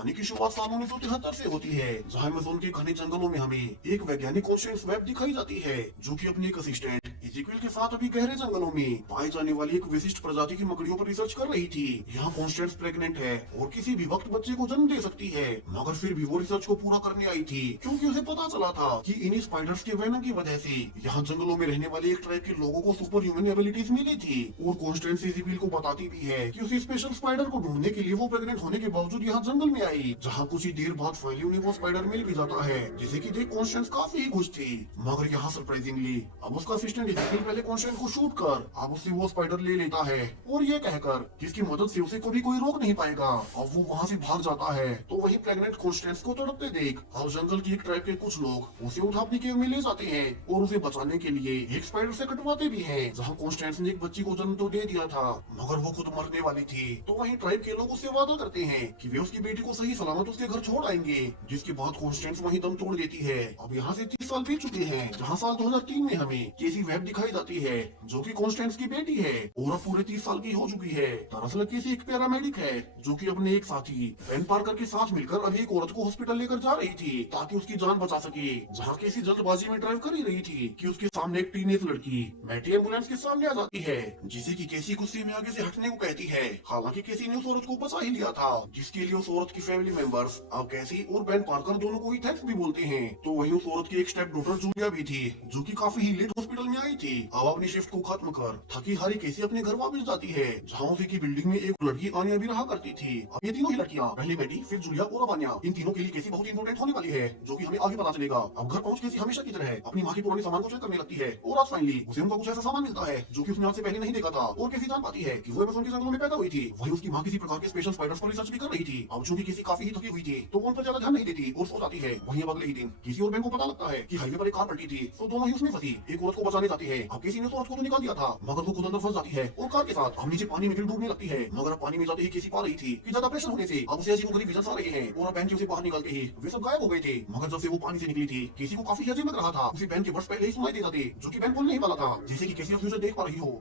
कहानी की शुरुआत साल 1973 से होती है, जहाँ अमेज़न के घने जंगलों में हमें एक वैज्ञानिक कॉन्स्टेंस वेब दिखाई जाती है, जो कि अपने एक असिस्टेंट इज़ेकिएल के साथ अभी गहरे जंगलों में पाई जाने वाली एक विशिष्ट प्रजाति की मकड़ियों पर रिसर्च कर रही थी। यहाँ कॉन्स्टेंस प्रेग्नेंट है और किसी भी वक्त बच्चे को जन्म दे सकती है, मगर फिर भी वो रिसर्च को पूरा करने आई थी, क्योंकि उसे पता चला था कि इन्हीं स्पाइडर्स के वेनम की वजह से यहाँ जंगलों में रहने वाले एक ट्राइब के लोगों को सुपर ह्यूमन एबिलिटीज मिली थी। और कॉन्स्टेंस इज़ेकिएल को बताती भी है कि उसी स्पेशल स्पाइडर को ढूंढने के लिए वो प्रेग्नेंट होने के बावजूद यहाँ जंगल में आई, जहाँ कुछ ही देर बाद फाइनली उन्हें वो स्पाइडर मिल भी जाता है, जिसे कि देख कॉन्स्टेंस काफी खुश थी। मगर यहाँ सरप्राइजिंगली अब उसका असिस्टेंट इज़ेकिएल पहले कॉन्स्टेंस को शूट कर अब उससे वो स्पाइडर ले लेता है, और ये कहकर जिसकी मदद से उसे कभी कोई रोक नहीं पाएगा। अब वो वहाँ से भाग जाता है, तो वही प्रेग्नेंट कॉन्स्टेंस को तड़पते देख अब जंगल की एक ट्राइब के कुछ लोग उसे उठा अपनी केव में ले जाते हैं और उसे बचाने के लिए एक स्पाइडर से कटवाते भी हैं, जहाँ कॉन्स्टेंस ने एक बच्ची को जन्म तो दे दिया था, मगर वो खुद मरने वाली थी। तो वहीं ट्राइब के लोग उससे वादा करते हैं कि वे उसकी बेटी को सही सलामत उसके घर छोड़ आएंगे, जिसके बाद कॉन्स्टेंस वहीं दम तोड़ देती है। अब यहाँ से 30 साल बीत चुके हैं, जहाँ साल 2003 में हमें केसी वेब दिखाई जाती है, जो कि कॉन्स्टेंस की बेटी है और अब पूरे 30 साल की हो चुकी है। दरअसल केसी एक पैरामेडिक है, जो कि अपने एक साथी बेन पार्कर के साथ मिलकर अभी एक औरत को हॉस्पिटल लेकर जा रही थी, ताकि उसकी जान बचा सके। जहाँ केसी जल्दबाजी में ड्राइव कर ही रही थी कि उसके सामने एक टीनेज लड़की मैटी एम्बुलेंस के सामने आ जाती है, जिसे कि केसी गुस्से में आगे से हटने को कहती है। हालांकि केसी ने उस औरत को बचा ही लिया था, जिसके लिए उस औरत की फैमिली मेंबर्स अब केसी और बेन पार्कर दोनों को ही थैंक्स भी बोलते हैं। तो वहीं उस औरत की एक स्टेप डॉटर जूलिया भी थी, जो कि काफी ही लेट हॉस्पिटल में आई थी। अब अपनी शिफ्ट को खत्म कर थकी हारी केसी अपने घर वापस जाती है, जहाँ उसी की बिल्डिंग में एक लड़की आनिया भी रहा करती थी। अब ये तीनों ही लड़कियां, पहले मैटी, फिर जूलिया और अब आनिया, इन तीनों के लिए केसी बहुत इंपॉर्टेंट होने वाली है, जो कि हमें आगे पता चलेगा। अब घर पहुंच केसी हमेशा की तरह अपनी माँ की पुरानी सामान को चेक करने लगती है, और आज फाइनली उसे उनका कुछ ऐसा सामान मिलता है जो कि उसने आज से पहले नहीं देखा था। और केसी जान पाती है कि वो अमेज़न के जंगलों में पैदा हुई थी, वहीं उसकी माँ किसी प्रकार के स्पेशल स्पाइडर्स पर रिसर्च भी कर रही थी। अब चूंकि केसी काफी ही थकी हुई थी, तो वो उन पर ज्यादा ध्यान नहीं देती और सो जाती है। वहीं अब अगले ही दिन केसी और बेन को पता लगता है कि हाईवे पर एक कार पलटी थी, तो दोनों ही उसमें फंसी एक औरत को बचाने जाती है। अब केसी ने उस औरत को तो निकाल दिया था, मगर वो खुद अंदर फंस जाती है और कार के साथ अब नीचे पानी में डूबने लगती है। मगर पानी में जाते ही केसी पा रही थी कि ज्यादा प्रेशर होने से अब उसे अजीबोगरीब विजन्स आ रहे हैं, और अब बेन के उसे बाहर निकालते ही वे सब गायब हो गए थे। मगर जब से वो पानी से निकली थी, केसी को काफी अजीब लग रहा था। उसे बेन के वर्ड्स पहले ही सुनाई देता थे, जो कि बेन बोल नहीं पाला था, जैसे कि केसी फ्यूचर देख पा रही हो।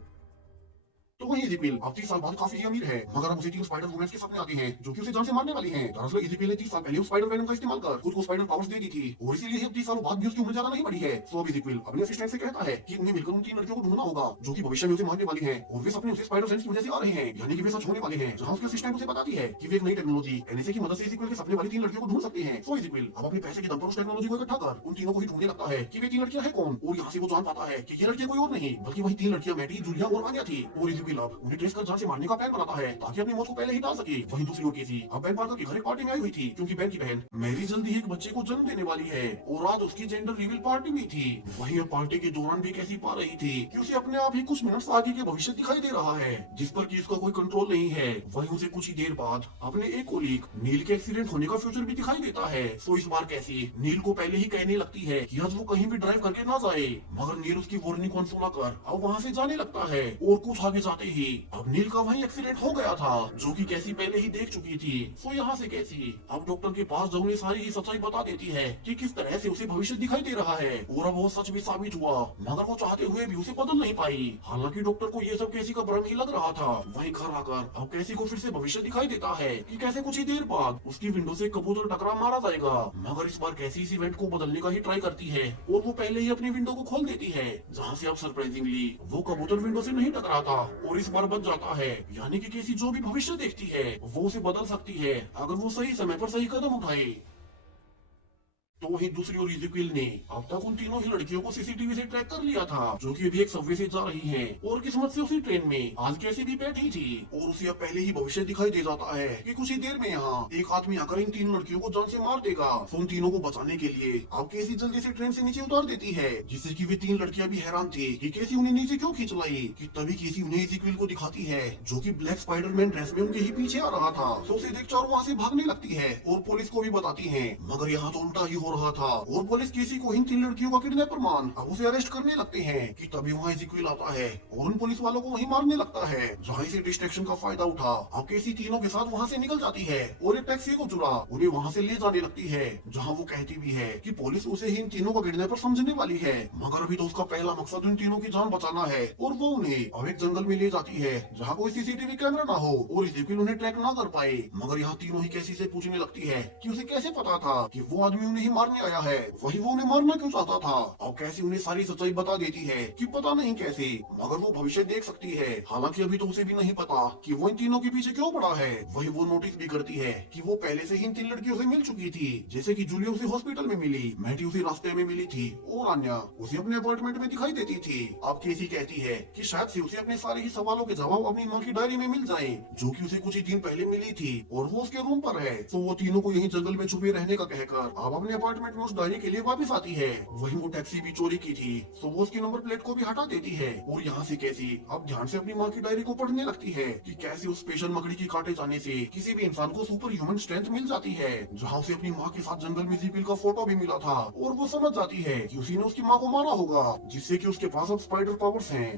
तो वहीं इज़ेकिएल अब 30 साल बाद काफी ही अमीर है, मगर अब उसे 3 स्पाइडर वुमेन्स के सपने आते हैं, जो कि उसे जान से मारने वाली हैं। दरअसल इज़ेकिएल ने 30 साल पहले उस स्पाइडर वेनम का इस्तेमाल कर खुद को स्पाइडर पावर्स दे दी थी, और इसीलिए अब 30 सालों बाद भी उसकी उम्र ज्यादा नहीं बढ़ी है। तो अब इज़ेकिएल अपने असिस्टेंट से कहता है कि उन्हें मिलकर उन 3 लड़कियों को ढूंढना होगा, जो कि भविष्य में उसे मारने वाली हैं, और वे सपने उसे स्पाइडर सेंस की वजह से आ रहे हैं, यानी कि वे सच होने वाले हैं। जहां उसके असिस्टेंट उसे बताती है कि वे एक नई टेक्नोलॉजी एनएसए की मदद से इज़ेकिएल के सपने वाली 3 लड़कियों को ढूंढ सकते हैं। तो इज़ेकिएल अब अपने पैसे के दम पर उस टेक्नोलॉजी को इकट्ठा कर उन तीनों को ही ढूंढने लगता है कि वे 3 लड़कियां हैं कौन, और यहाँ से वो जान पाता है कि ये लड़कियां कोई और नहीं बल्कि वही 3 लड़कियां मैटी, जूलिया और आनिया थी। और इज़ेकिएल अब उन्हें ट्रेस कर जान से मारने का प्लान है, ताकि अपनी मौत को पहले ही टाल सके। वहीं दूसरी ओर केसी अब बेन पार्कर के घर एक पार्टी में आई हुई थी, क्योंकि बेन की बहन मैरी जल्दी एक बच्चे को जन्म देने वाली है, और आज उसकी जेंडर रिवील पार्टी भी थी। वहीं अब पार्टी के दौरान भी कैसी पा रही थी कि उसे अपने आप ही कुछ मिनट्स आगे के भविष्य दिखाई दे रहा है, जिस पर कि उसका कोई कंट्रोल नहीं है। वहीं उसे कुछ ही देर बाद अपने एक कोलीग नील के एक्सीडेंट होने का फ्यूचर भी दिखाई देता है। तो इस बार कैसी नील को पहले ही कहने लगती है कि आज वो कहीं भी ड्राइव करके ना जाए, मगर नील उसकी वार्निंग को अनसुना कर अब वहाँ से जाने लगता है। और कुछ आगे जाते ही अब नील का वहीं एक्सीडेंट हो गया था, जो कि कैसी पहले ही देख चुकी थी। तो यहाँ से कैसी अब डॉक्टर के पास जाऊंगी सारी ही सच्चाई बता देती है कि किस तरह से उसे भविष्य दिखाई दे रहा है, और अब वो सच भी साबित हुआ, मगर वो चाहते हुए भी उसे बदल नहीं पाई। हालांकि डॉक्टर को ये सब कैसी का भ्रम ही लग रहा था। वहीं घर आकर अब कैसी को फिर से भविष्य दिखाई देता है कि कैसे कुछ ही देर बाद उसकी विंडो से कबूतर टकरा मारा जाएगा, मगर इस बार कैसी इस इवेंट को बदलने का ही ट्राई करती है, और वो पहले ही अपनी विंडो को खोल देती है, जहाँ से अब सरप्राइजिंगली वो कबूतर विंडो से नहीं टकराता और इस बार बच जाता है। यानी कि कैसी जो भी भविष्य देखती है वो उसे बदल सकती है, अगर वो सही समय पर सही कदम उठाए। तो वहीं दूसरी ओर इज़ेकिएल ने अब तक उन तीनों ही लड़कियों को सीसीटीवी से ट्रैक कर लिया था, जो कि अभी एक सबवे से जा रही हैं, और किस्मत से उसी ट्रेन में आज कैसी भी बैठी थी, और उसे अब पहले ही भविष्य दिखाई दे जाता है कि कुछ ही देर में यहाँ एक आदमी आकर इन 3 लड़कियों को जान से मार देगा। तो उन तीनों को बचाने के लिए अब कैसी जल्दी से ट्रेन से नीचे उतार देती है, जिससे कि वे 3 लड़कियां भी हैरान थी कि कैसी उन्हें नीचे क्यों खींच लाई। कि तभी कैसी उन्हें इज़ेकिएल को दिखाती है, जो कि ब्लैक स्पाइडरमैन ड्रेस में उनके ही पीछे आ रहा था। तो उसे देख चारों वहाँ से भागने लगती है और पुलिस को भी बताती है, मगर यहाँ तो उल्टा ही हो रहा था और पुलिस केसी को इन 3 लड़कियों का किडनैपर मान अब उसे अरेस्ट करने लगते हैं कि तभी वहाँ इज़ेक्विएल आता है और उन पुलिस वालों को वहीं मारने लगता है। जहाँ इसे डिस्ट्रैक्शन का फायदा उठा अब केसी तीनों के साथ वहाँ से निकल जाती है और एक टैक्सी को चुरा उन्हें वहाँ से ले जाने लगती है, जहाँ वो कहती भी है कि पुलिस उसे ही इन तीनों का किडनैपर समझने वाली है, मगर अभी तो उसका पहला मकसद उन तीनों की जान बचाना है और वो उन्हें अब एक जंगल में ले जाती है जहाँ कोई सीसीटीवी कैमरा ना हो और इज़ेक्विएल उन्हें ट्रैक ना कर पाए। मगर यहाँ तीनों ही कैसी से पूछने लगती है कि उसे कैसे पता था कि वो आदमी उन्हें ही मारने आया है, वही वो उन्हें मारना क्यों चाहता था। अब कैसी उन्हें सारी सच्चाई बता देती है कि पता नहीं कैसे, मगर वो भविष्य देख सकती है। हालांकि अभी तो उसे भी नहीं पता कि वो इन तीनों के पीछे क्यों पड़ा है। वही वो नोटिस भी करती है कि वो पहले से ही इन 3 लड़कियों से मिल चुकी थी, जैसे कि जूलिया उसे हॉस्पिटल में मिली, मैटी उसे रास्ते में मिली थी और आन्या उसे अपने अपार्टमेंट में दिखाई देती थी। अब केसी कहती है कि शायद से उसे अपने सारे ही सवालों के जवाब अपनी माँ की डायरी में मिल जाएं, जो कि उसे कुछ ही दिन पहले मिली थी और वो उसके रूम पर है। तो वो तीनों को यहीं जंगल में छुपे रहने का कहकर अब अपने अपार्टमेंट में उस डायरी के लिए वापस आती है। वही वो टैक्सी भी चोरी की थी तो वो उसकी नंबर प्लेट को भी हटा देती है और यहाँ से कैसी अब ध्यान से अपनी माँ की डायरी को पढ़ने लगती है कि कैसे उस स्पेशल मकड़ी के काटे जाने से किसी भी इंसान को सुपर ह्यूमन स्ट्रेंथ मिल जाती है, जहाँ उसे अपनी माँ के साथ जंगल में इज़ेक्विएल का फोटो भी मिला था और वो समझ जाती है कि उसी ने उसकी माँ को मारा होगा, जिससे कि उसके पास अब स्पाइडर पावर्स हैं।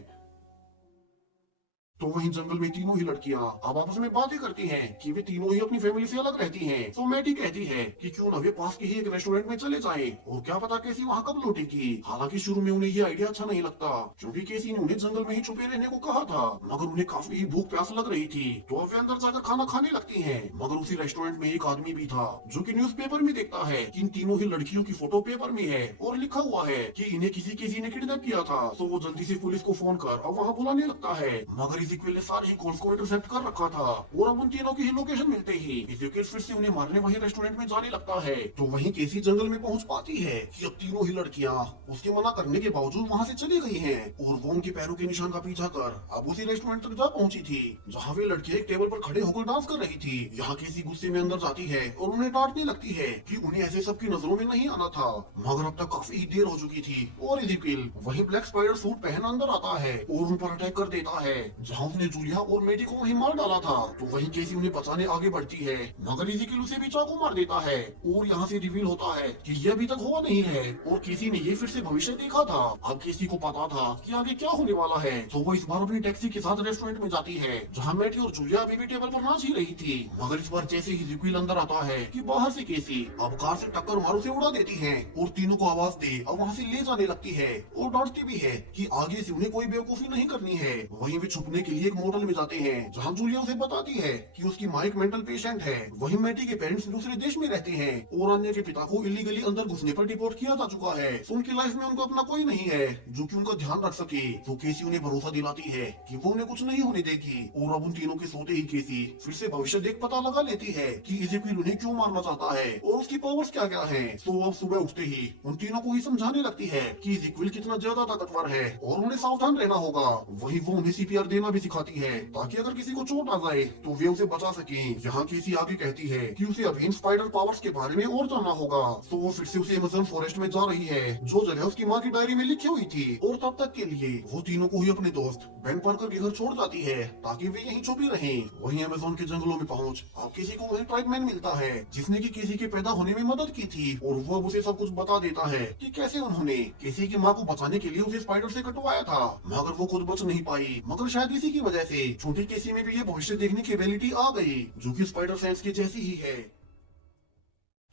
तो वहीं जंगल में तीनों ही लड़कियां अब आपस में बातें करती हैं कि वे तीनों ही अपनी फैमिली से अलग रहती हैं। तो मैटी कहती है कि क्यों न वे पास के ही एक रेस्टोरेंट में चले जाएं और क्या पता कैसी वहाँ कब लौटेगी। हालांकि शुरू में उन्हें ये आइडिया अच्छा नहीं लगता क्योंकि कैसी ने उन्हें जंगल में ही छुपे रहने को कहा था, मगर उन्हें काफी ही भूख प्यास लग रही थी तो वे अंदर जाकर खाना खाने लगती है। मगर उसी रेस्टोरेंट में एक आदमी भी था जो की न्यूज़पेपर में देखता है कि इन तीनों ही लड़कियों की फोटो पेपर में है और लिखा हुआ है कि इन्हें किसी ने किडनैप किया था। तो वो जल्दी से पुलिस को फोन कर अब वहाँ बुलाने लगता है, मगर इज़ेक्विएल ने सारे ही को इंटरसेप्ट कर रखा था और अब उन तीनों की ही लोकेशन मिलते ही इज़ेक्विएल फिर से उन्हें मारने वही रेस्टोरेंट में जाने लगता है। तो वहीं केसी जंगल में पहुंच पाती है कि अब तीनों ही लड़कियां उसके मना करने के बावजूद वहां से चली गई हैं और वो उनके पैरों के निशान का पीछा कर अब उसी रेस्टोरेंट तक जा पहुंची थी जहाँ वे लड़कियां एक टेबल पर खड़े होकर डांस कर रही थी। यहाँ केसी गुस्से में अंदर जाती है और उन्हें डांटने लगती है कि उन्हें ऐसे सबकी नजरों में नहीं आना था, मगर अब तक काफी देर हो चुकी थी और इज़ेक्विएल वही ब्लैक स्पाइडर सूट पहन अंदर आता है और उन पर अटैक कर देता है, जहाँ उसने जूलिया और मेडी को वहीं मार डाला था। तो वहीं केसी उन्हें बचाने आगे बढ़ती है, मगर इज़ेक्विएल उसे भी चाकू मार देता है और यहाँ से रिवील होता है कि ये अभी तक हुआ नहीं है और केसी ने ये फिर से भविष्य देखा था। अब केसी को पता था कि आगे क्या होने वाला है, तो वो इस बार अपनी टैक्सी के साथ रेस्टोरेंट में जाती है जहाँ मैटी और जूलिया अभी भी टेबल पर नाच ही रही थी। मगर इस बार जैसे ही इज़ेक्विएल अंदर आता है कि बाहर से केसी अब कार से टक्कर मार उसे उड़ा देती है और तीनों को आवाज दे अब वहाँ से ले जाने लगती है और डांटती भी है कि आगे से उन्हें कोई बेवकूफी नहीं करनी है। वहीं वे छुपने के लिए एक मोटल में जाते हैं जहाँ जूलिया उसे बताती है कि उसकी माँ एक मेंटल पेशेंट है। वहीं मैटी के पेरेंट्स दूसरे देश में रहते हैं और अन्य के पिता को इलीगली अंदर घुसने पर डिपोर्ट किया जा चुका है। तो उनकी लाइफ में उनको अपना कोई नहीं है जो कि उनका ध्यान रख सके। तो केसी उन्हें भरोसा दिलाती है कि वो उन्हें कुछ नहीं होने देगी और अब उन तीनों के सोते ही केसी फिर से भविष्य देख पता लगा लेती है कि इज़ेक्विएल उन्हें क्यों मारना चाहता है और उसकी पावर्स क्या क्या है। तो अब सुबह उठते ही उन तीनों को ही समझाने लगती है कि इज़ेक्विएल कितना ज्यादा ताकतवर है और उन्हें सावधान रहना होगा। वही वो उन्हें सीपीआर देना भी सिखाती है ताकि अगर किसी को चोट आ जाए तो वे उसे बचा सके। यहाँ केसी आगे कहती है कि उसे अभी इन स्पाइडर पावर्स के बारे में और जानना होगा। तो वो फिर से उसे अमेज़न फॉरेस्ट में जा रही है जो जगह उसकी माँ की डायरी में लिखी हुई थी और तब तक के लिए वो तीनों को ही अपने दोस्त बेन पार्कर के घर छोड़ जाती है ताकि वे यहीं छुपी रहें। वहीं अमेज़न के जंगलों में पहुंच अब किसी को वही ट्राइबमैन मिलता है जिसने की किसी के पैदा होने में मदद की थी और वो अब उसे सब कुछ बता देता है कि कैसे उन्होंने किसी की माँ को बचाने के लिए उसे स्पाइडर से कटवाया था, मगर वो खुद बच नहीं पाई। मगर शायद इसी की वजह से छोटी केसी में भी ये भविष्य देखने की एबिलिटी आ गई जो कि स्पाइडर सेंस की जैसी ही है।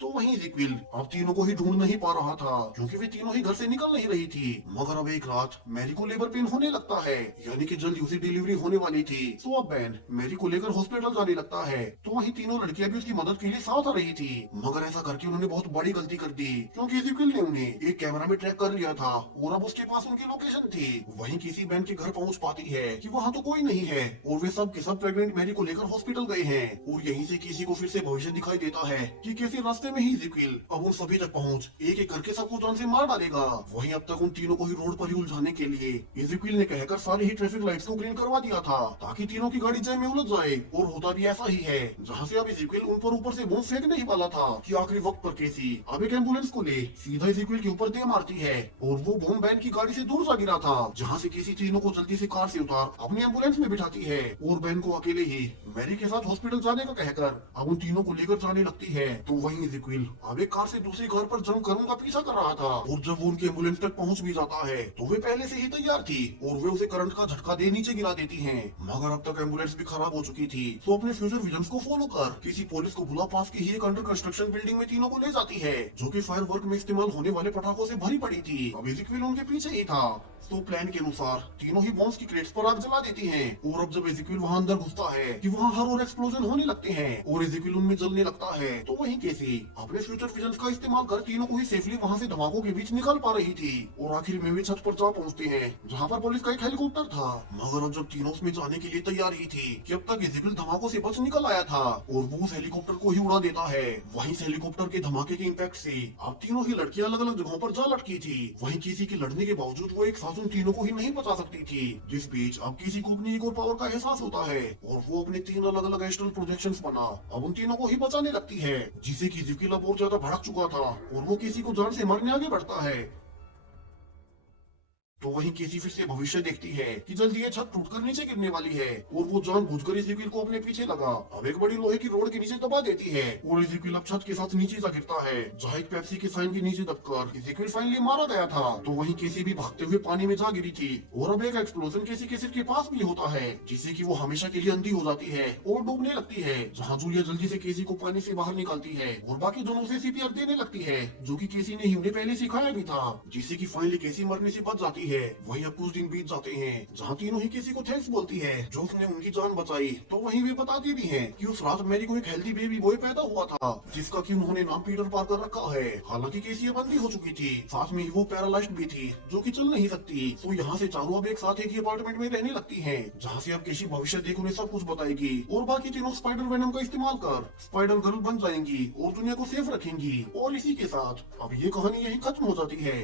तो वहीं इज़ेक्विएल अब तीनों को ही ढूंढ नहीं पा रहा था क्योंकि वे तीनों ही घर से निकल नहीं रही थी। मगर अब एक रात मैरी को लेबर पेन होने लगता है, यानी कि जल्दी उसे डिलीवरी होने वाली थी। तो अब बेन मैरी को लेकर हॉस्पिटल जाने लगता है। तो वहीं तीनों लड़कियां भी उसकी मदद के लिए साथ आ रही थी, मगर ऐसा करके उन्होंने बहुत बड़ी गलती कर दी क्योंकि इज़ेक्विएल ने उन्हें एक कैमरा में ट्रैक कर लिया था और अब उसके पास उनकी लोकेशन थी। वहीं किसी बेन के घर पहुंच पाती है कि वहाँ तो कोई नहीं है और वे सब के सब प्रेग्नेंट मैरी को लेकर हॉस्पिटल गए हैं और यहीं से किसी को फिर से भविष्य दिखाई देता है कि किसी रास्ते में ही इज़ेक्विएल अब उन सभी तक पहुंच एक एक करके सबको जान से मार डालेगा। वहीं अब तक उन तीनों को ही रोड पर ही उलझाने के लिए इज़ेक्विएल ने कहकर सारी ही ट्रैफिक लाइट्स को ग्रीन करवा दिया था ताकि तीनों की गाड़ी जैम में उलझ जाए। और होता भी ऐसा ही है, जहाँ से अब इज़ेक्विएल उन पर ऊपर से बम फेंकने ही वाला था कि आखिरी वक्त पर केसी अब एक एम्बुलेंस को ले सीधा इज़ेक्विएल के ऊपर दे मारती है और वो बम बैन की गाड़ी से दूर जा गिरा था, जहाँ से केसी तीनों को जल्दी से कार से उतार अपनी एम्बुलेंस में बिठाती है और बैन को अकेले ही मैरी के साथ हॉस्पिटल जाने का कहकर अब उन तीनों को लेकर जाने लगती है। तो वहीं इज़ेक्विल अब एक कार से दूसरी कार पर जंप कर उनका पीछा कर रहा था, और जब वो उनके एम्बुलेंस तक पहुंच भी जाता है तो वे पहले से ही तैयार थी और वे उसे करंट का झटका दे नीचे गिरा देती हैं। मगर अब तक एम्बुलेंस भी खराब हो चुकी थी, तो अपने फ्यूचर विजन्स को फॉलो कर किसी पुलिस को बुला पास की ही एक अंडर कंस्ट्रक्शन बिल्डिंग में तीनों को ले जाती है, जो कि फायर वर्क में इस्तेमाल होने वाले पटाखों से भरी पड़ी थी। अब इज़ेक्विल उनके पीछे ही था, तो प्लान के अनुसार तीनों ही बॉम्ब्स की क्रेट्स पर आग जला देती हैं। और अब जब इज़ेक्विल वहां अंदर घुसता है कि वहां हर और एक्सप्लोजन होने लगते हैं और इज़ेक्विल उनमें जलने लगता है, तो वहीं केसी अपने फ्यूचर विजन्स का इस्तेमाल कर तीनों को ही सेफली वहां से धमाकों के बीच निकाल पा रही थी। और आखिर में वे छत पर जा पहुंचते हैं जहां पर पुलिस का एक हेलीकॉप्टर था। मगर अब जब तीनों उसमें जाने के लिए तैयार ही थी कि अब तक इज़ेक्विल धमाकों से बच निकल आया था और वो उस हेलीकॉप्टर को ही उड़ा देता है। वहीं से हेलीकॉप्टर के धमाके के इम्पैक्ट से अब तीनों ही लड़कियां अलग अलग जगहों पर जा लटकी थी। वहीं किसी के लड़ने के बावजूद वो एक साथ उन तीनों को ही नहीं बचा सकती थी। जिस बीच अब किसी को अपनी एक और पावर का एहसास होता है और वो अपने 3 अलग अलग एस्ट्रल प्रोजेक्शंस बना अब उन तीनों को ही बचाने लगती है, जिसे कि इज़ेक्विल अब और ज्यादा भड़क चुका था और वो किसी को जान से मारने आगे बढ़ता है। तो वहीं केसी फिर से भविष्य देखती है कि जल्दी ये छत टूटकर नीचे गिरने वाली है और वो जानबूझकर इज़ेक्विल को अपने पीछे लगा अब एक बड़ी लोहे की रोड के नीचे दबा देती है और इज़ेक्विल अब छत के साथ नीचे जा गिरता है, जहाँ एक पेप्सी के साइन के नीचे दबकर इज़ेक्विल फाइनली मारा गया था। तो वहीं केसी भी भागते हुए पानी में जा गिरी थी और अब एक एक्सप्लोजन केसी के सिर के पास भी होता है, जिससे कि वो हमेशा के लिए अंधी हो जाती है और डूबने लगती है। जहाँ जूलिया जल्दी से केसी को पानी से बाहर निकालती है और बाकी दोनों से सीपीआर देने लगती है, जो कि केसी ने ही उन्हें पहले सिखाया भी था, जिससे कि फाइनली केसी मरने से बच जाती है। वहीं अब कुछ दिन बीत जाते हैं जहाँ तीनों ही किसी को थैंक्स बोलती है जो उसने उनकी जान बचाई। तो वहीं वे बताती भी हैं कि उस रात मैरी को एक हेल्दी बेबी बॉय पैदा हुआ था, जिसका कि उन्होंने नाम पीटर पार्कर रखा है। हालांकि केसी अब अंधी हो चुकी थी, साथ में ही वो पैरालाइज्ड भी थी, जो कि चल नहीं सकती। तो यहाँ से चारों अब एक साथ एक ही अपार्टमेंट में रहने लगती हैं, जहाँ से अब केसी भविष्य देख उन्हें सब कुछ बताएगी और बाकी तीनों स्पाइडर वेनम का इस्तेमाल कर स्पाइडर गर्ल बन जाएंगी और दुनिया को सेफ रखेंगी। और इसी के साथ अब ये कहानी यही खत्म हो जाती है।